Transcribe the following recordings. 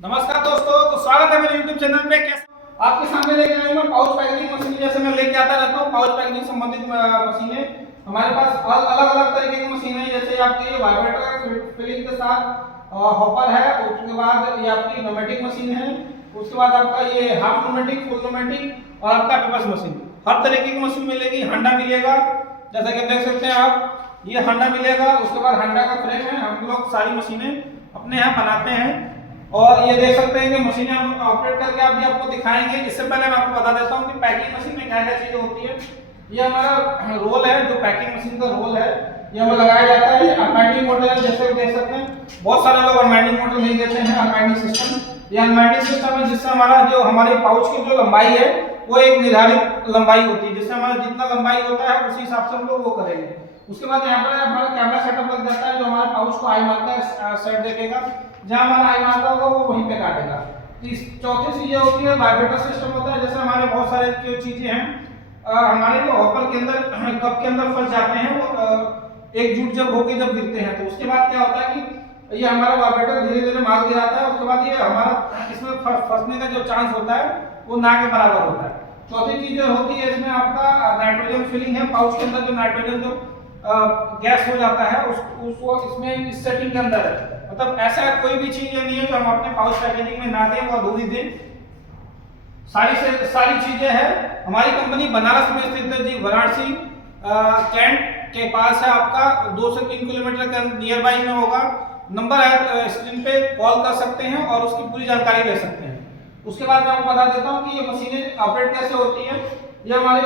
नमस्कार दोस्तों, तो स्वागत है मेरे YouTube चैनल पे। कैसे आपके सामने लेके आया हूं मैं पाउच पैकेजिंग मशीन। जैसे मैं लेके आता रहता हूं पाउच पैकेजिंग संबंधित मशीनें हमारे पास अलग अलग तरीके की मशीन है। जैसे आपकी वाइब्रेटर फिलिंग के साथ हॉपर है, उसके बाद ये आपकी न्यूमेटिक मशीन है, उसके बाद आपका ये हाफ न्यूमेटिक, फुल न्यूमेटिक और आपका पेपर्स मशीन। हर तरीके की मशीन मिलेगी। हंडा मिलेगा, जैसा कि देख सकते हैं आप, ये हंडा मिलेगा। उसके बाद हंडा का फ्रेम है। हम लोग सारी मशीनें अपने यहाँ बनाते हैं। और ये देख सकते हैं कि मशीनें हम ऑपरेट करके अभी आपको दिखाएंगे। इससे पहले मैं आपको बता देता हूँ कि पैकिंग मशीन में क्या क्या चीजें होती है। ये हमारा रोल है, जो पैकिंग मशीन का रोल है, ये हमें लगाया जाता है। अनवाइंडिंग मोटर, जैसे देख सकते हैं, बहुत सारे लोग अनवाइंडिंग मोटर नहीं देते हैं। अनवाइंडिंग सिस्टम, ये अनवाइंडिंग सिस्टम है, जिससे हमारा जो हमारे पाउच की जो लंबाई है वो एक निर्धारित लंबाई होती है, जिससे हमारा जितना लंबाई होता है उसी हिसाब से हम लोग वो करेंगे। उसके बाद यहाँ पर हमारा कैमरा सेटअप लग जाता है, जो हमारे पाउच को आई मार्कर सेट देखेगा। जहां हमारा आई मार्का होगा वो वहीं पे काटेगा। इस चौथी चीज ये होती है वाइब्रेटर सिस्टम होता है। जैसे हमारे बहुत सारे जो चीजें हैं हमारे जो हॉपर के अंदर, कप के अंदर फंस जाते हैं, वो एकजुट जब होके जब गिरते हैं, तो उसके बाद क्या होता है कि ये हमारा वाइब्रेटर धीरे धीरे माल गिराता है। उसके बाद ये हमारा इसमें फंसने का जो चांस होता है वो ना के बराबर होता है। चौथी चीज होती है इसमें आपका नाइट्रोजन फिलिंग है। पाउच के अंदर जो नाइट्रोजन जो गैस हो जाता है उसको इसमें इस सेटिंग के अंदर है। मतलब ऐसा कोई भी चीज नहीं है जो हम अपने पाउच पैकेजिंग में ना दें, वो अधूरी दें। सारी से सारी चीजें हैं। हमारी कंपनी बनारस में स्थित है जी, वाराणसी कैंट के पास है। आपका 2 से 3 किलोमीटर के नियर बाई में होगा। नंबर है स्क्रीन पे, कॉल कर सकते हैं और उसकी पूरी जानकारी ले सकते हैं। उसके बाद मैं आपको बता देता हूँ कि ये मशीनें ऑपरेट कैसे होती है। ये हमारी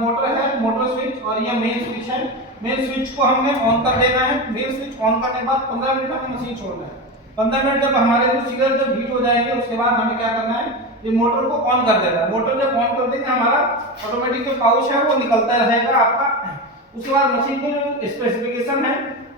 मोटर है, मोटर स्विच, और ये मेन स्विच है। मेन स्विच को हमने ऑन कर देना है। मेन स्विच ऑन करने के बाद 15 मिनट हमें मशीन छोड़ना है। 15 मिनट जब हमारे जो सीलर जब हीट हो जाएंगे, उसके बाद हमें क्या करना है, ये मोटर को ऑन कर देना है। मोटर जब ऑन कर देंगे, हमारा ऑटोमेटिक जो पाउच है वो निकलता रहेगा आपका। उसके बाद मशीन की जो स्पेसिफिकेशन है,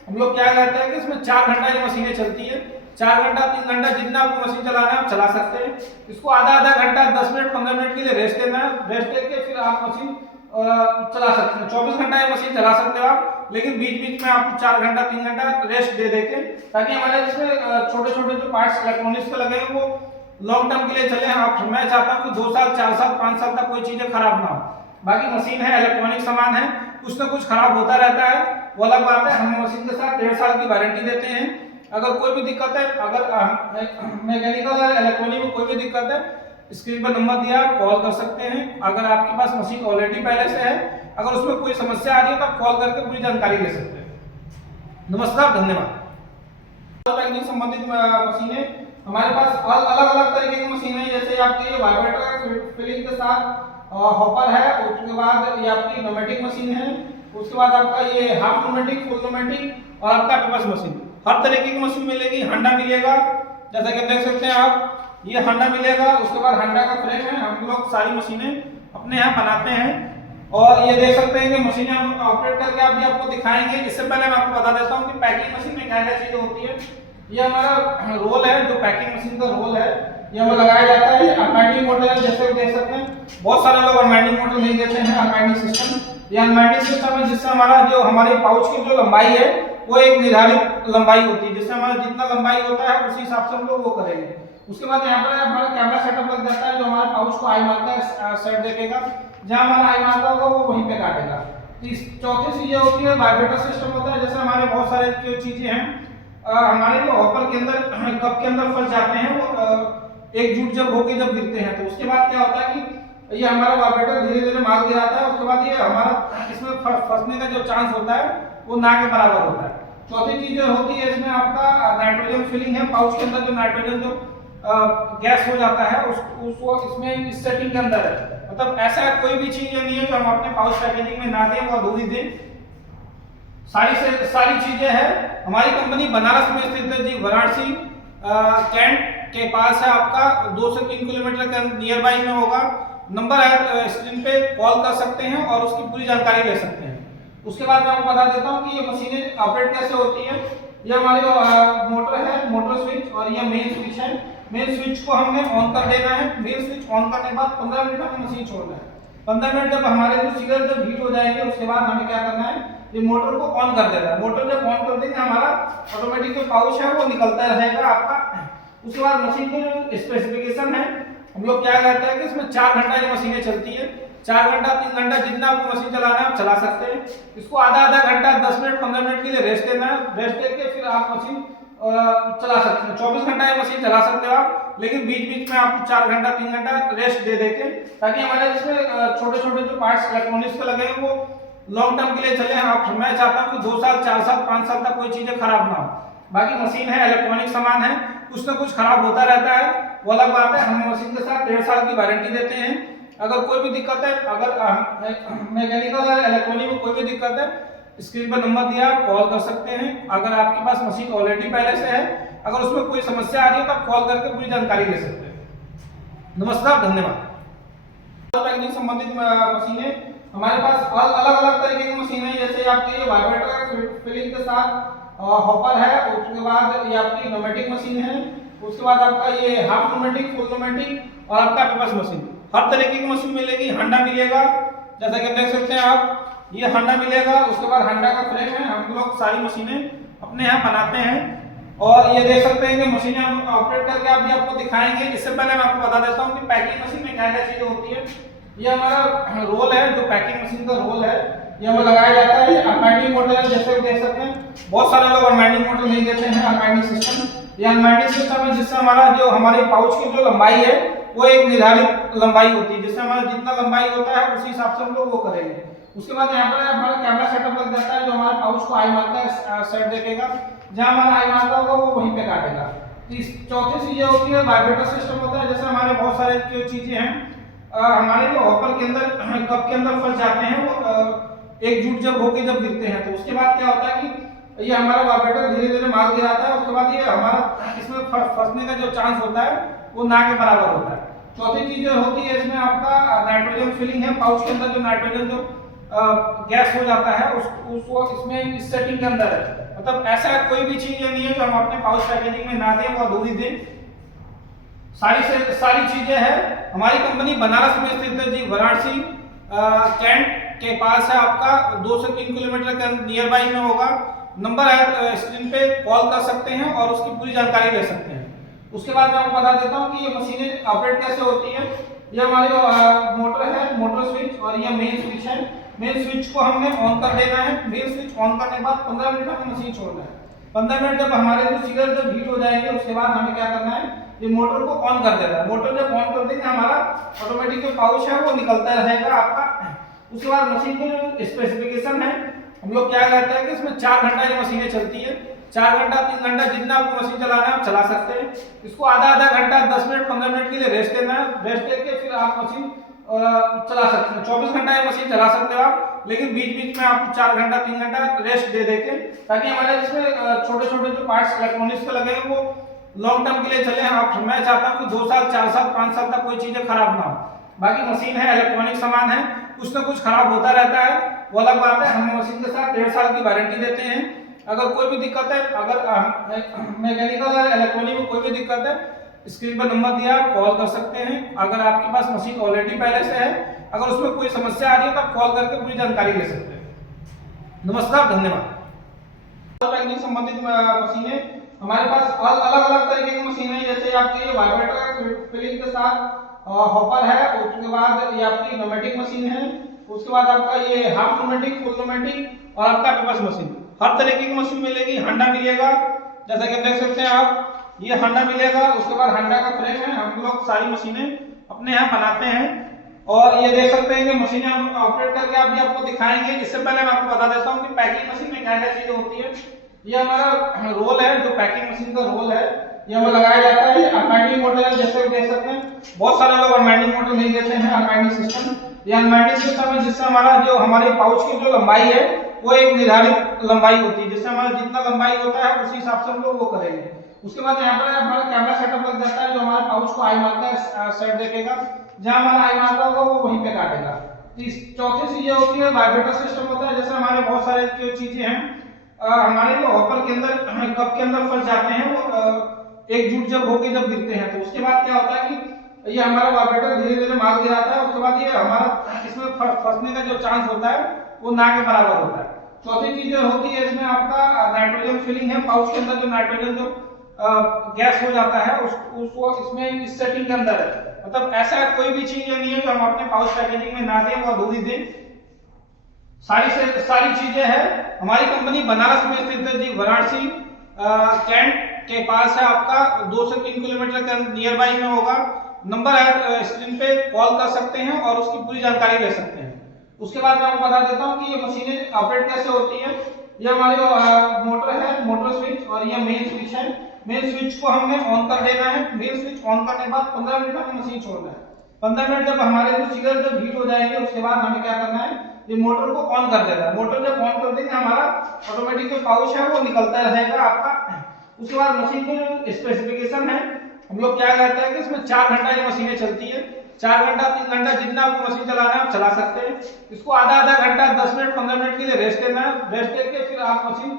हम लोग क्या कहते हैं कि इसमें 4 घंटा ये मशीनें चलती है। 4 घंटा 3 घंटा जितना आपको मशीन चलाना है आप चला सकते हैं। इसको आधा आधा घंटा 10 मिनट 15 मिनट के लिए रेस्ट देना है। रेस्ट देके फिर आप मशीन चला सकते हैं। 24 घंटा ये मशीन चला सकते हो आप, लेकिन बीच बीच में आप 4 घंटा 3 घंटा रेस्ट दे देके, ताकि हमारे इसमें छोटे छोटे जो पार्ट्स इलेक्ट्रॉनिक्स के लगे हैं वो लॉन्ग टर्म के लिए चले। आप, मैं चाहता हूँ कि 2 साल 4 साल 5 साल तक कोई चीजें खराब ना हो। बाकी मशीन है, इलेक्ट्रॉनिक सामान है, कुछ ना कुछ खराब होता रहता है, वो अलग बात है। हम मशीन के साथ 1.5 साल की वारंटी देते हैं। अगर कोई भी दिक्कत है, अगर मैकेनिकल या इलेक्ट्रॉनिक में कोई भी दिक्कत है, स्क्रीन पर नंबर दिया, कॉल कर सकते हैं। अगर आपके पास मशीन ऑलरेडी पहले से है, अगर उसमें कोई समस्या आ रही है तो आप कॉल करके पूरी जानकारी ले सकते हैं। नमस्कार, धन्यवाद। पैकेजिंग संबंधित मशीनें हमारे पास अलग अलग तरीके की मशीन है। जैसे आपकी वाइब्रेटर फिलिंग के साथ हॉपर है, उसके बाद ये आपकी न्यूमेटिक मशीन है, उसके बाद आपका ये हाफ न्यूमेटिक, फुल न्यूमेटिक और आपका पेपर्स मशीन। हर तरीके की मशीन मिलेगी। हंडा मिलेगा, जैसा कि देख सकते हैं आप, ये हंडा मिलेगा। उसके बाद हंडा का फ्रेम है। हम लोग सारी मशीनें अपने यहाँ बनाते हैं। और ये देख सकते हैं कि मशीनें हम ऑपरेट करके अभी आपको दिखाएंगे। इससे पहले मैं आपको बता देता हूँ कि पैकिंग मशीन में क्या क्या चीजें होती है। ये हमारा रोल है, जो पैकिंग मशीन का रोल है, ये हमें लगाया जाता है। अनवाइंडिंग मोटर, जैसे देख सकते हैं, बहुत सारे लोग अनवाइंडिंग मोटर नहीं देते हैं। अनवाइंडिंग सिस्टम, ये अनवाइंडिंग सिस्टम है, जिससे हमारा जो हमारे पाउच की जो लंबाई है वो एक निर्धारित लंबाई होती है, जिससे हमारा जितना लंबाई होता है उसी हिसाब से हम लोग वो करेंगे। उसके बाद यहाँ पर हमारा कैमरा सेटअप लग जाता है, जो हमारे पाउच को आई मार्का सेट देखेगा। जहां हमारा आई मार्का होगा वो वहीं पे काटेगा। इस चौथी चीज होती है वाइब्रेटर सिस्टम होता है। जैसे हमारे बहुत सारे जो चीजें हैं हमारे जो हॉपर के अंदर, कप के अंदर फंस जाते हैं, वो एकजुट जब होके जब गिरते हैं, तो उसके बाद क्या होता है कि ये हमारा वाइब्रेटर धीरे धीरे माल गिराता है। उसके बाद ये हमारा इसमें फंसने का जो चांस होता है वो ना के बराबर होता है। चौथी चीज होती है इसमें आपका नाइट्रोजन फिलिंग है। पाउच के अंदर जो नाइट्रोजन जो गैस हो जाता है उसको इसमें इस सेटिंग के अंदर है। मतलब ऐसा कोई भी चीज नहीं है जो हम अपने पाउच पैकेजिंग में ना दें, वो अधूरी दें। सारी से सारी चीजें हैं। हमारी कंपनी बनारस में स्थित है जी, वाराणसी कैंट के पास है। आपका 2 से 3 किलोमीटर के नियर बाई में होगा। नंबर है स्क्रीन पे, कॉल कर सकते हैं और उसकी पूरी जानकारी ले सकते हैं। उसके बाद मैं आपको बता देता हूँ कि ये मशीनें ऑपरेट कैसे होती है। ये हमारी मोटर है, मोटर स्विच, और ये मेन स्विच है। मेन स्विच को हमने ऑन कर देना है। मेन स्विच ऑन करने के बाद 15 मिनट हमें मशीन छोड़ना है। 15 मिनट जब हमारे जो सीलर जब हीट हो जाएंगे, उसके बाद हमें क्या करना है, ये मोटर को ऑन कर देना है। मोटर जब ऑन कर देंगे, हमारा ऑटोमेटिक जो पाउच है वो निकलता रहेगा आपका। उसके बाद मशीन की जो स्पेसिफिकेशन है, हम लोग क्या कहते हैं कि इसमें 4 घंटा ये मशीनें चलती है। 4 घंटा 3 घंटा जितना आपको मशीन चलाना है आप चला सकते हैं। इसको आधा घंटा 10 मिनट 15 मिनट के लिए रेस्ट देना है। रेस्ट देके फिर आप मशीन चला सकते हैं। 24 घंटा ये मशीन चला सकते हो आप, लेकिन बीच बीच में आपको 4 घंटा 3 घंटा रेस्ट दे देके, ताकि हमारे इसमें छोटे छोटे जो पार्ट्स इलेक्ट्रॉनिक्स के लगे हैं वो लॉन्ग टर्म के लिए चले। आप मैं चाहता हूँ कि 2 साल 4 साल 5 साल तक कोई चीजें खराब ना हो। बाकी मशीन है, इलेक्ट्रॉनिक सामान है, कुछ ना कुछ खराब होता रहता है, वो अलग बात है। हम मशीन के साथ 1.5 साल की वारंटी देते हैं। अगर कोई भी दिक्कत है, अगर मैकेनिकल या इलेक्ट्रॉनिक में कोई भी दिक्कत है, स्क्रीन पर नंबर दिया, आप कॉल कर सकते हैं। अगर आपके पास मशीन ऑलरेडी पहले से है, अगर उसमें कोई समस्या आ रही है तो आप कॉल करके पूरी जानकारी ले सकते हैं। नमस्कार, धन्यवाद। पैकेजिंग संबंधित मशीनें हमारे पास अलग अलग तरीके की मशीन है। जैसे आपकी ये वाइब्रेटर फिलिंग के साथ हॉपर है, उसके बाद ये आपकी न्यूमेटिक मशीन है, उसके बाद आपका ये हाफ न्यूमेटिक, फुल न्यूमेटिक और आपका पेपर्स मशीन। हर तरीके की मशीन मिलेगी। हंडा मिलेगा, जैसा कि देख सकते हैं आप, ये हंडा मिलेगा। उसके बाद हंडा का फ्रेम है। हम लोग सारी मशीनें अपने यहाँ बनाते हैं। और ये देख सकते हैं कि मशीनें हम ऑपरेट करके आप भी आपको दिखाएंगे। इससे पहले मैं आपको बता देता हूँ कि पैकिंग मशीन में क्या क्या चीजें होती है। ये हमारा रोल है, जो पैकिंग मशीन का रोल है, ये हमें लगाया जाता है। अनवाइंडिंग मोटर है, जैसे देख सकते हैं, बहुत सारे लोग अनवाइंडिंग मोटर नहीं देते हैं। अनवाइंडिंग सिस्टम, ये अनवाइंडिंग सिस्टम है, जिससे हमारा जो हमारे पाउच की जो लंबाई है वो एक निर्धारित लंबाई होती है, जिससे हमारा जितना लंबाई होता है उसी हिसाब से हम लोग वो करेंगे। उसके बाद यहाँ पर हमारा कैमरा सेटअप लग जाता है, जो हमारे पाउच को आई मार्कर सेट देखेगा। जहाँ हमारा आई मार्कर होगा वो वहीं पे काटेगा। चौथी चीज ये होती है वाइब्रेटर सिस्टम होता है। जैसे हमारे बहुत सारे जो चीजें हैं, हमारे जो हॉपर के अंदर कप के अंदर फंस जाते हैं, वो एकजुट जब होके जब गिरते हैं, तो उसके बाद क्या होता है कि ये हमारा वाइब्रेटर धीरे धीरे माल गिराता है। उसके बाद ये हमारा इसमें फंसने का जो चांस होता है वो ना के बराबर होता है। चौथी चीज जो होती है इसमें आपका नाइट्रोजन फिलिंग है। पाउच के अंदर जो नाइट्रोजन जो गैस हो जाता है उसको इसमें इस सेटिंग के अंदर है। मतलब ऐसा कोई भी चीज नहीं है जो हम अपने पाउच पैकेजिंग में ना दें, वो अधूरी दें। सारी चीजें हैं। हमारी कंपनी बनारस में स्थित है जी, वाराणसी कैंट के पास है। आपका 2 से 3 किलोमीटर के नियर बाई में होगा। नंबर है स्क्रीन पे, कॉल कर सकते हैं और उसकी पूरी जानकारी ले सकते हैं। उसके बाद मैं आपको बता देता हूँ कि ये मशीनें ऑपरेट कैसे होती है। ये हमारी मोटर है, मोटर स्विच, और ये मेन स्विच है। मेन स्विच को हमने ऑन कर देना है। मेन स्विच ऑन करने के बाद 15 मिनट हमें मशीन छोड़ना है। 15 मिनट जब हमारे जो सीलर जब हीट हो जाएंगे, उसके बाद हमें क्या करना है, ये मोटर को ऑन कर देना है। मोटर जब ऑन कर देंगे, हमारा ऑटोमेटिक जो पाउच है वो निकलता रहेगा आपका। उसके बाद मशीन की जो स्पेसिफिकेशन है, हम लोग क्या कहते हैं कि इसमें 4 घंटा ये मशीनें चलती है। 4 घंटा 3 घंटा जितना आपको मशीन चलाना है आप चला सकते हैं। इसको आधा घंटा 10 मिनट 15 मिनट के लिए रेस्ट देना है। रेस्ट देके फिर आप मशीन चला सकते हैं। 24 घंटा ये मशीन चला सकते हो आप, लेकिन बीच बीच में आपको 4 घंटा 3 घंटा रेस्ट दे देके, ताकि हमारे इसमें छोटे छोटे जो पार्ट्स इलेक्ट्रॉनिक्स के लगे हैं वो लॉन्ग टर्म के लिए चले। आप मैं चाहता हूँ कि 2 साल 4 साल 5 साल तक कोई चीजें खराब ना हो। बाकी मशीन है, इलेक्ट्रॉनिक सामान है, कुछ ना कुछ खराब होता रहता है, वो अलग बात है। हम मशीन के साथ 1.5 साल की वारंटी देते हैं। अगर कोई भी दिक्कत है, अगर मैकेनिकल या इलेक्ट्रॉनिक में कोई भी दिक्कत है, स्क्रीन पर नंबर दिया, आप कॉल कर सकते हैं। अगर आपके पास मशीन ऑलरेडी पहले से है, अगर उसमें कोई समस्या आ रही है तो आप कॉल करके पूरी जानकारी ले सकते हैं। नमस्कार, धन्यवाद। पैकेजिंग संबंधित मशीनें हमारे पास अलग अलग तरीके की मशीन है। जैसे आपकी ये वाइब्रेटर फिलिंग के साथ हॉपर है, उसके बाद ये आपकी न्यूमेटिक मशीन है, उसके बाद आपका ये हाफ न्यूमेटिक, फुल न्यूमेटिक और आपका पेपर्स मशीन। हर तरीके की मशीन मिलेगी। हंडा मिलेगा, जैसा कि देख सकते हैं आप, ये हंडा मिलेगा। उसके बाद हंडा का फ्रेम है। हम लोग सारी मशीनें अपने यहाँ बनाते हैं। और ये देख सकते हैं कि मशीनें हम ऑपरेट करके आप भी आपको दिखाएंगे। इससे पहले मैं आपको बता देता हूँ कि पैकिंग मशीन में क्या क्या चीजें होती है। ये हमारा रोल है, जो पैकिंग मशीन का रोल है, ये हमें लगाया जाता है। अनवाइंडिंग मोटर है, जैसे देख सकते हैं, बहुत सारे लोग अनवाइंडिंग मोटर नहीं देते हैं। अनवाइंडिंग सिस्टम, ये अनवाइंडिंग सिस्टम है, जिससे हमारा जो हमारे पाउच की जो लंबाई है वो एक निर्धारित लंबाई होती है, जिससे हमारा जितना लंबाई होता है उसी हिसाब से हम लोग वो करेंगे। उसके बाद यहाँ पर हमारा कैमरा सेटअप लग जाता है, जो हमारे पाउच को आई मार्कर सेट देखेगा। जहाँ हमारा आई मार्कर होगा वो वहीं पे काटेगा। चौथी चीज ये होती है वाइब्रेटर सिस्टम होता है। जैसे हमारे बहुत सारे जो चीजें हैं, हमारे जो हॉपर के अंदर कप के अंदर फंस जाते हैं, वो एकजुट जब होके जब गिरते हैं, तो उसके बाद क्या होता है कि ये हमारा वाइब्रेटर धीरे धीरे माल गिराता है। उसके बाद ये हमारा इसमें फंसने का जो चांस होता है वो ना के बराबर होता है। चौथी चीज जो होती है इसमें आपका नाइट्रोजन फिलिंग है। पाउच के अंदर जो नाइट्रोजन जो गैस हो जाता है उसको इसमें इस सेटिंग के अंदर है। मतलब ऐसा कोई भी चीज नहीं है जो हम अपने पाउच पैकेजिंग में ना दें वो अधूरी दें। सारी चीजें हैं। हमारी कंपनी बनारस में स्थित है जी, वाराणसी कैंट के पास है आपका, 2 से 3 किलोमीटर के नियर बाई में होगा। नंबर है स्क्रीन पे, कॉल कर सकते हैं और उसकी पूरी जानकारी ले सकते हैं। उसके बाद मैं आपको बता देता हूँ कि ये मशीनें ऑपरेट कैसे होती है। ये हमारी मोटर है, मोटर स्विच, और ये मेन स्विच है। मेन स्विच को हमने ऑन कर देना है। मेन स्विच ऑन करने के बाद 15 मिनट हमें मशीन छोड़ना है। 15 मिनट जब हमारे जो सीरियल जब हीट हो जाएंगे उसके बाद हमें क्या करना है, ये मोटर को ऑन कर देना है। मोटर जब ऑन कर देंगे हमारा ऑटोमेटिक जो पाउच है वो निकलता रहेगा आपका। उसके बाद मशीन के जो स्पेसिफिकेशन है, हम लोग क्या कहते हैं कि इसमें 4 घंटा ये मशीनें चलती है। 4 घंटा 3 घंटा जितना आपको मशीन चलाना है आप चला सकते हैं। इसको आधा घंटा 10 मिनट 15 मिनट के लिए रेस्ट देना है। रेस्ट देके फिर आप मशीन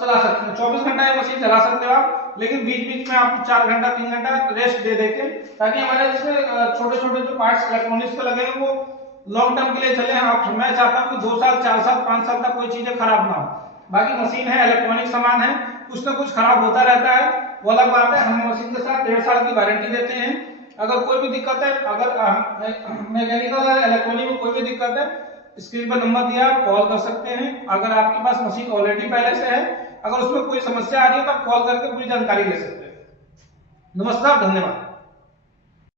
चला सकते हैं। 24 घंटा ये मशीन चला सकते हो आप, लेकिन बीच बीच में आप 4 घंटा 3 घंटा रेस्ट दे देके, ताकि हमारे इसमें छोटे छोटे जो पार्ट्स इलेक्ट्रॉनिक्स के लगे हैं वो लॉन्ग टर्म के लिए चले। आप, मैं चाहता हूँ कि 2 साल 4 साल 5 साल तक कोई चीजें खराब ना हो। बाकी मशीन है, इलेक्ट्रॉनिक सामान है, कुछ ना कुछ खराब होता रहता है, वो अलग बात है। हम मशीन के साथ 1.5 साल की वारंटी देते हैं। अगर कोई भी दिक्कत है, अगर मैकेनिकल या इलेक्ट्रॉनिक में कोई भी दिक्कत है, स्क्रीन पर नंबर दिया, आप कॉल कर सकते हैं। अगर आपके पास मशीन ऑलरेडी पहले से है, अगर उसमें कोई समस्या आ रही है तो आप कॉल करके पूरी जानकारी ले सकते हैं। नमस्कार, धन्यवाद।